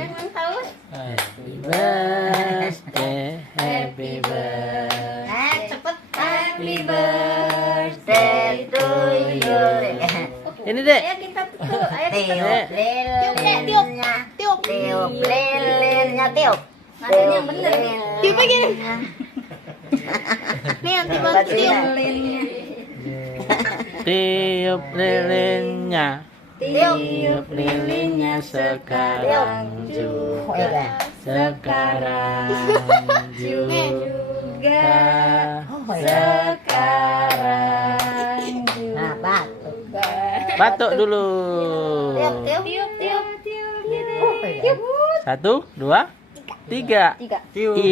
Happy birthday, happy birthday. Cepet. Happy birthday to you. Ini dek. Ayo kita tutup. Ayo tiup lilinnya. Tiup lilinnya, tiup. Nadanya yang bener. Tiup lagi. Nih nanti bantu tiup lilinnya. Tiup lilinnya. Tiup lilinnya sekarang juga. Sekarang juga. Sekarang juga. Nah, batuk. Batuk dulu. Tiup. 1, 2, 3. Tiga. Tiup.